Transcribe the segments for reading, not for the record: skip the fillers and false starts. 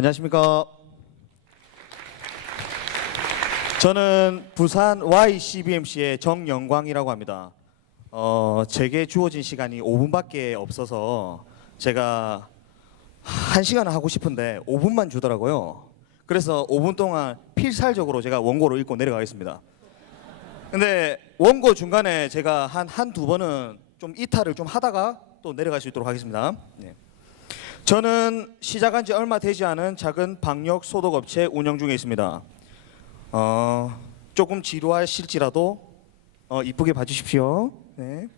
안녕하십니까. 저는 부산 YCBMC의 정영광이라고 합니다. 제게 주어진 시간이 5분밖에 없어서 제가 1시간을 하고 싶은데 5분만 주더라고요. 그래서 5분 동안 필살적으로 제가 원고를 읽고 내려가겠습니다. 근데 원고 중간에 제가 한두 번은 좀 이탈을 좀 하다가 또 내려갈 수 있도록 하겠습니다. 네. 저는 시작한 지 얼마 되지 않은 작은 방역 소독업체 운영 중에 있습니다. 조금 지루하실지라도 이쁘게 봐주십시오. 네.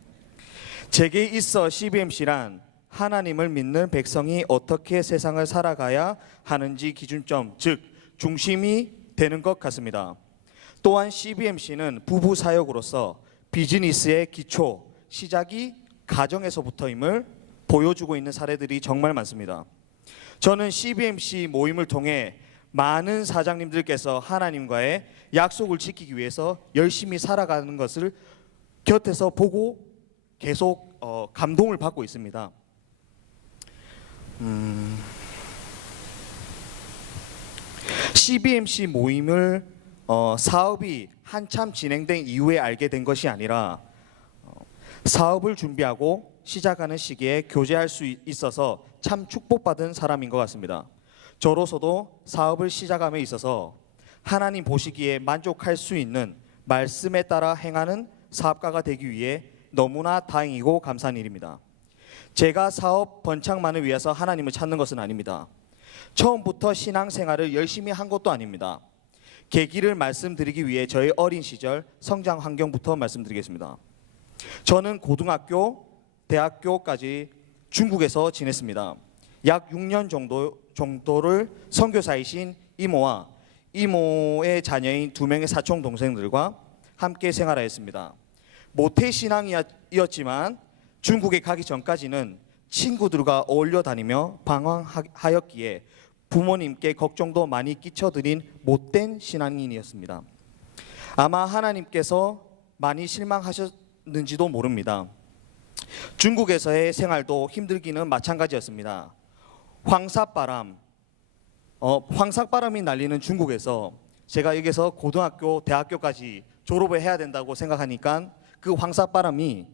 제게 있어 CBMC란 하나님을 믿는 백성이 어떻게 세상을 살아가야 하는지 기준점, 즉 중심이 되는 것 같습니다. 또한 CBMC는 부부 사역으로서 비즈니스의 기초, 시작이 가정에서부터임을 보여주고 있는 사례들이 정말 많습니다. 저는 CBMC 모임을 통해 많은 사장님들께서 하나님과의 약속을 지키기 위해서 열심히 살아가는 것을 곁에서 보고 계속 감동을 받고 있습니다. CBMC 모임을 사업이 한참 진행된 이후에 알게 된 것이 아니라 사업을 준비하고 시작하는 시기에 교제할 수 있어서 참 축복받은 사람인 것 같습니다. 저로서도 사업을 시작함에 있어서 하나님 보시기에 만족할 수 있는 말씀에 따라 행하는 사업가가 되기 위해 너무나 다행이고 감사한 일입니다. 제가 사업 번창만을 위해서 하나님을 찾는 것은 아닙니다. 처음부터 신앙생활을 열심히 한 것도 아닙니다. 계기를 말씀드리기 위해 저의 어린 시절 성장 환경부터 말씀드리겠습니다. 저는 고등학교, 대학교까지 중국에서 지냈습니다. 약 6년 정도를 선교사이신 이모와 이모의 자녀인 2명의 사촌 동생들과 함께 생활하였습니다. 모태신앙이었지만 중국에 가기 전까지는 친구들과 어울려 다니며 방황하였기에 부모님께 걱정도 많이 끼쳐드린 못된 신앙인이었습니다. 아마 하나님께서 많이 실망하셨는지도 모릅니다. 중국에서의 생활도 힘들기는 마찬가지였습니다. 황사바람이 날리는 중국에서 제가 여기서 고등학교, 대학교까지 졸업을 해야 된다고 생각하니까 그 황사바람이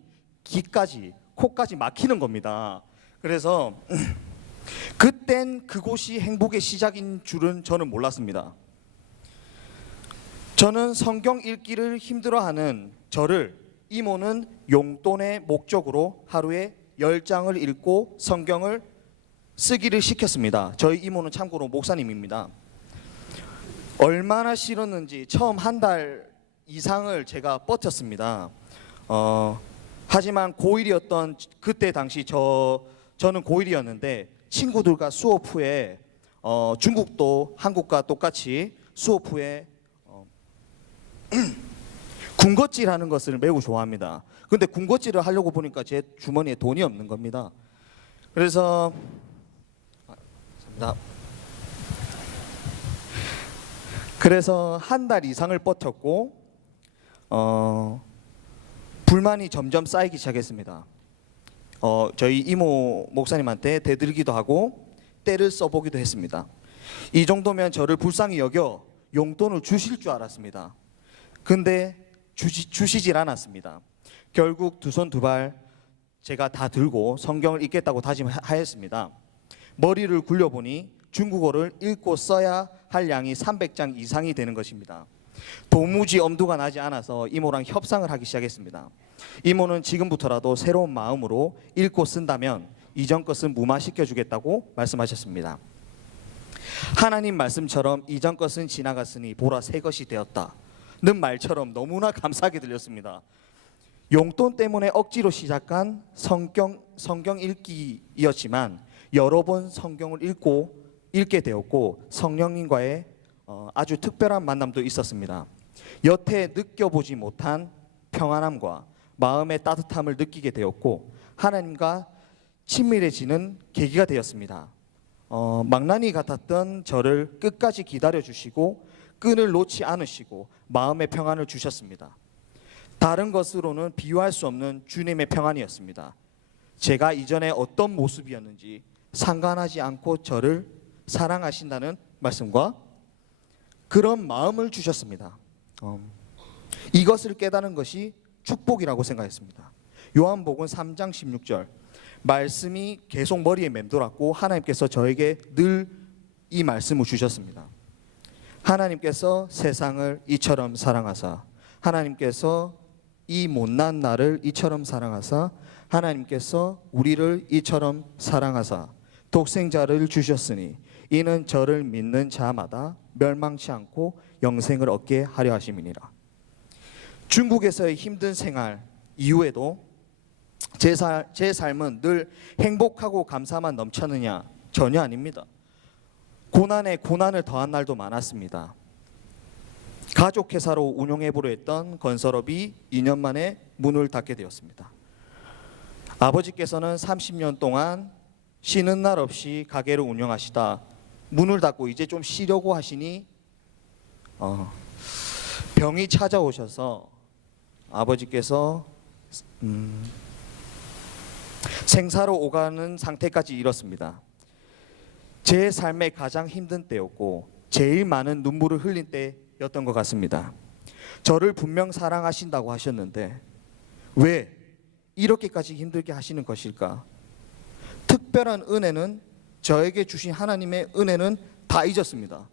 귀까지, 코까지 막히는 겁니다. 그래서 그땐 그곳이 행복의 시작인 줄은 저는 몰랐습니다. 저는 성경 읽기를 힘들어하는 저를 이모는 용돈의 목적으로 하루에 10장을 읽고 성경을 쓰기를 시켰습니다. 저희 이모는 참고로 목사님입니다. 얼마나 싫었는지 처음 한 달 이상을 제가 버텼습니다. 하지만 고1이었던 그때 당시 저는 고1이었는데 친구들과 수업 후에 중국도 한국과 똑같이 수업 후에 군것질하는 것을 매우 좋아합니다. 근데 군것질을 하려고 보니까 제 주머니에 돈이 없는 겁니다. 그래서 한 달 이상을 버텼고 불만이 점점 쌓이기 시작했습니다. 저희 이모 목사님한테 대들기도 하고 때를 써보기도 했습니다. 이 정도면 저를 불쌍히 여겨 용돈을 주실 줄 알았습니다. 근데 주시질 않았습니다. 결국 두 손 두 발 제가 다 들고 성경을 읽겠다고 다짐하였습니다. 머리를 굴려보니 중국어를 읽고 써야 할 양이 300장 이상이 되는 것입니다. 도무지 엄두가 나지 않아서 이모랑 협상을 하기 시작했습니다. 이모는 지금부터라도 새로운 마음으로 읽고 쓴다면 이전 것은 무마시켜주겠다고 말씀하셨습니다. 하나님 말씀처럼 이전 것은 지나갔으니 보라 새 것이 되었다 는 말처럼 너무나 감사하게 들렸습니다. 용돈 때문에 억지로 시작한 성경 읽기였지만 여러 번 성경을 읽게 되었고 성령님과의 아주 특별한 만남도 있었습니다. 여태 느껴보지 못한 평안함과 마음의 따뜻함을 느끼게 되었고 하나님과 친밀해지는 계기가 되었습니다. 망나니 같았던 저를 끝까지 기다려주시고 끈을 놓지 않으시고 마음의 평안을 주셨습니다. 다른 것으로는 비유할 수 없는 주님의 평안이었습니다. 제가 이전에 어떤 모습이었는지 상관하지 않고 저를 사랑하신다는 말씀과 그런 마음을 주셨습니다. 이것을 깨닫는 것이 축복이라고 생각했습니다. 요한복음 3장 16절 말씀이 계속 머리에 맴돌았고 하나님께서 저에게 늘 이 말씀을 주셨습니다. 하나님께서 세상을 이처럼 사랑하사 하나님께서 이 못난 나를 이처럼 사랑하사 하나님께서 우리를 이처럼 사랑하사 독생자를 주셨으니 이는 저를 믿는 자마다 멸망치 않고 영생을 얻게 하려 하심이니라. 중국에서의 힘든 생활 이후에도 제 삶은 늘 행복하고 감사만 넘쳤느냐? 전혀 아닙니다. 고난에 고난을 더한 날도 많았습니다. 가족회사로 운영해보려 했던 건설업이 2년 만에 문을 닫게 되었습니다. 아버지께서는 30년 동안 쉬는 날 없이 가게를 운영하시다 문을 닫고 이제 좀 쉬려고 하시니 병이 찾아오셔서 아버지께서 생사로 오가는 상태까지 이뤘습니다. 제 삶의 가장 힘든 때였고 제일 많은 눈물을 흘린 때였던 것 같습니다. 저를 분명 사랑하신다고 하셨는데 왜 이렇게까지 힘들게 하시는 것일까? 특별한 은혜는 저에게 주신 하나님의 은혜는 다 잊었습니다.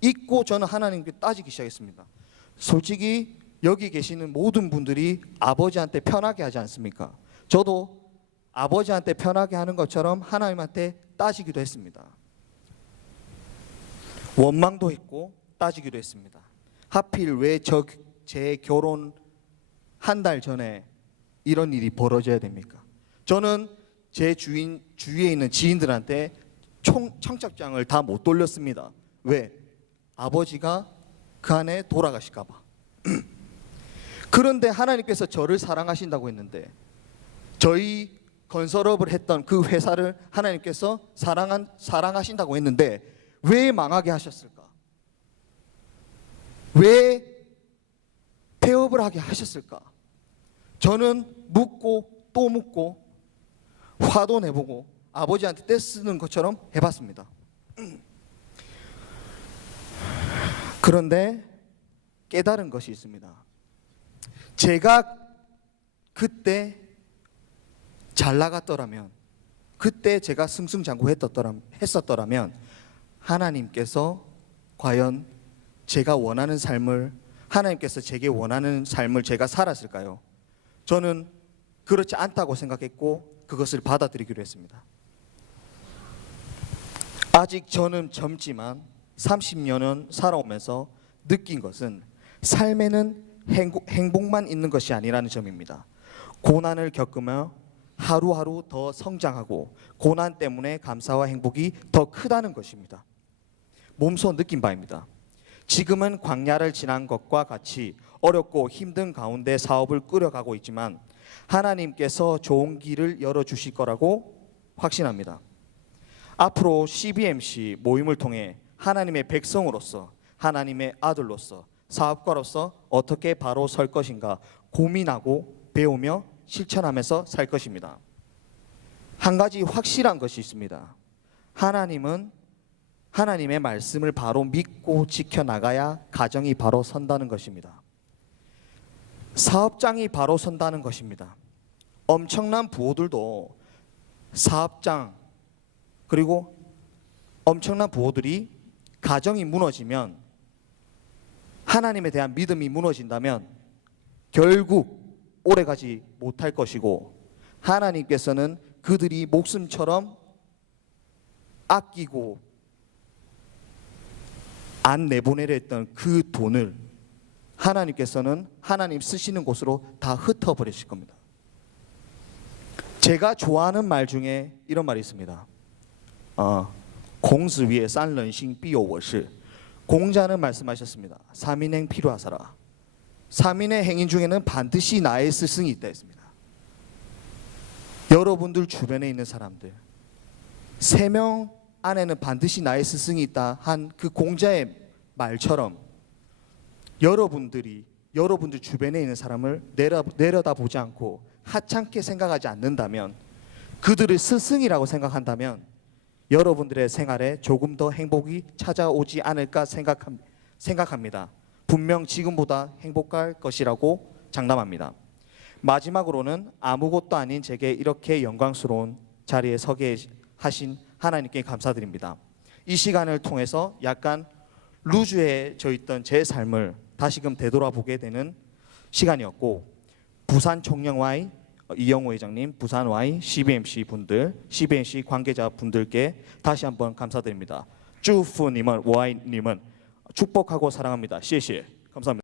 잊고 저는 하나님께 따지기 시작했습니다. 솔직히 여기 계시는 모든 분들이 아버지한테 편하게 하지 않습니까? 저도 아버지한테 편하게 하는 것처럼 하나님한테 따지기도 했습니다. 원망도 했고 따지기도 했습니다. 하필 왜 제 결혼 한 달 전에 이런 일이 벌어져야 됩니까? 저는 제 주위에 있는 지인들한테 청첩장을 다 못 돌렸습니다. 왜? 아버지가 그 안에 돌아가실까 봐. 그런데 하나님께서 저를 사랑하신다고 했는데 저희 건설업을 했던 그 회사를 하나님께서 사랑하신다고 했는데 왜 망하게 하셨을까? 왜 폐업을 하게 하셨을까? 저는 묻고 또 묻고 화도 내보고 아버지한테 떼쓰는 것처럼 해봤습니다. 그런데 깨달은 것이 있습니다. 제가 그때 잘 나갔더라면, 그때 제가 승승장구했었더라면 하나님께서 과연 제가 원하는 삶을, 하나님께서 제게 원하는 삶을 제가 살았을까요? 저는 그렇지 않다고 생각했고 그것을 받아들이기로 했습니다. 아직 저는 젊지만 30년은 살아오면서 느낀 것은 삶에는 행복만 있는 것이 아니라는 점입니다. 고난을 겪으며 하루하루 더 성장하고 고난 때문에 감사와 행복이 더 크다는 것입니다. 몸소 느낀 바입니다. 지금은 광야를 지난 것과 같이 어렵고 힘든 가운데 사업을 꾸려가고 있지만 하나님께서 좋은 길을 열어주실 거라고 확신합니다. 앞으로 CBMC 모임을 통해 하나님의 백성으로서, 하나님의 아들로서, 사업가로서 어떻게 바로 설 것인가 고민하고 배우며 실천하면서 살 것입니다. 한 가지 확실한 것이 있습니다. 하나님은 하나님의 말씀을 바로 믿고 지켜나가야 가정이 바로 선다는 것입니다. 사업장이 바로 선다는 것입니다. 엄청난 부호들도 사업장, 그리고 엄청난 부호들이 가정이 무너지면, 하나님에 대한 믿음이 무너진다면 결국 오래가지 못할 것이고, 하나님께서는 그들이 목숨처럼 아끼고 안 내보내려 했던 그 돈을 하나님께서는 하나님 쓰시는 곳으로 다 흩어버리실 겁니다. 제가 좋아하는 말 중에 이런 말이 있습니다. 공子위에 산人心必有我师. 공자는 말씀하셨습니다. 3인행 필요하사라. 3인의 행인 중에는 반드시 나의 스승이 있다 했습니다. 여러분들 주변에 있는 사람들 3명 안에는 반드시 나의 스승이 있다 한 그 공자의 말처럼 여러분들 주변에 있는 사람을 내려다보지 않고 하찮게 생각하지 않는다면, 그들을 스승이라고 생각한다면 여러분들의 생활에 조금 더 행복이 찾아오지 않을까 생각합니다. 분명 지금보다 행복할 것이라고 장담합니다. 마지막으로는 아무것도 아닌 제게 이렇게 영광스러운 자리에 서게 하신 하나님께 감사드립니다. 이 시간을 통해서 약간 루즈에 져 있던 제 삶을 다시금 되돌아보게 되는 시간이었고, 부산 총영Y 이영호 회장님, 부산 Y CBMC 분들, CBMC 관계자 분들께 다시 한번 감사드립니다. 주프님은 Y님은 축복하고 사랑합니다. 谢谢. 감사합니다.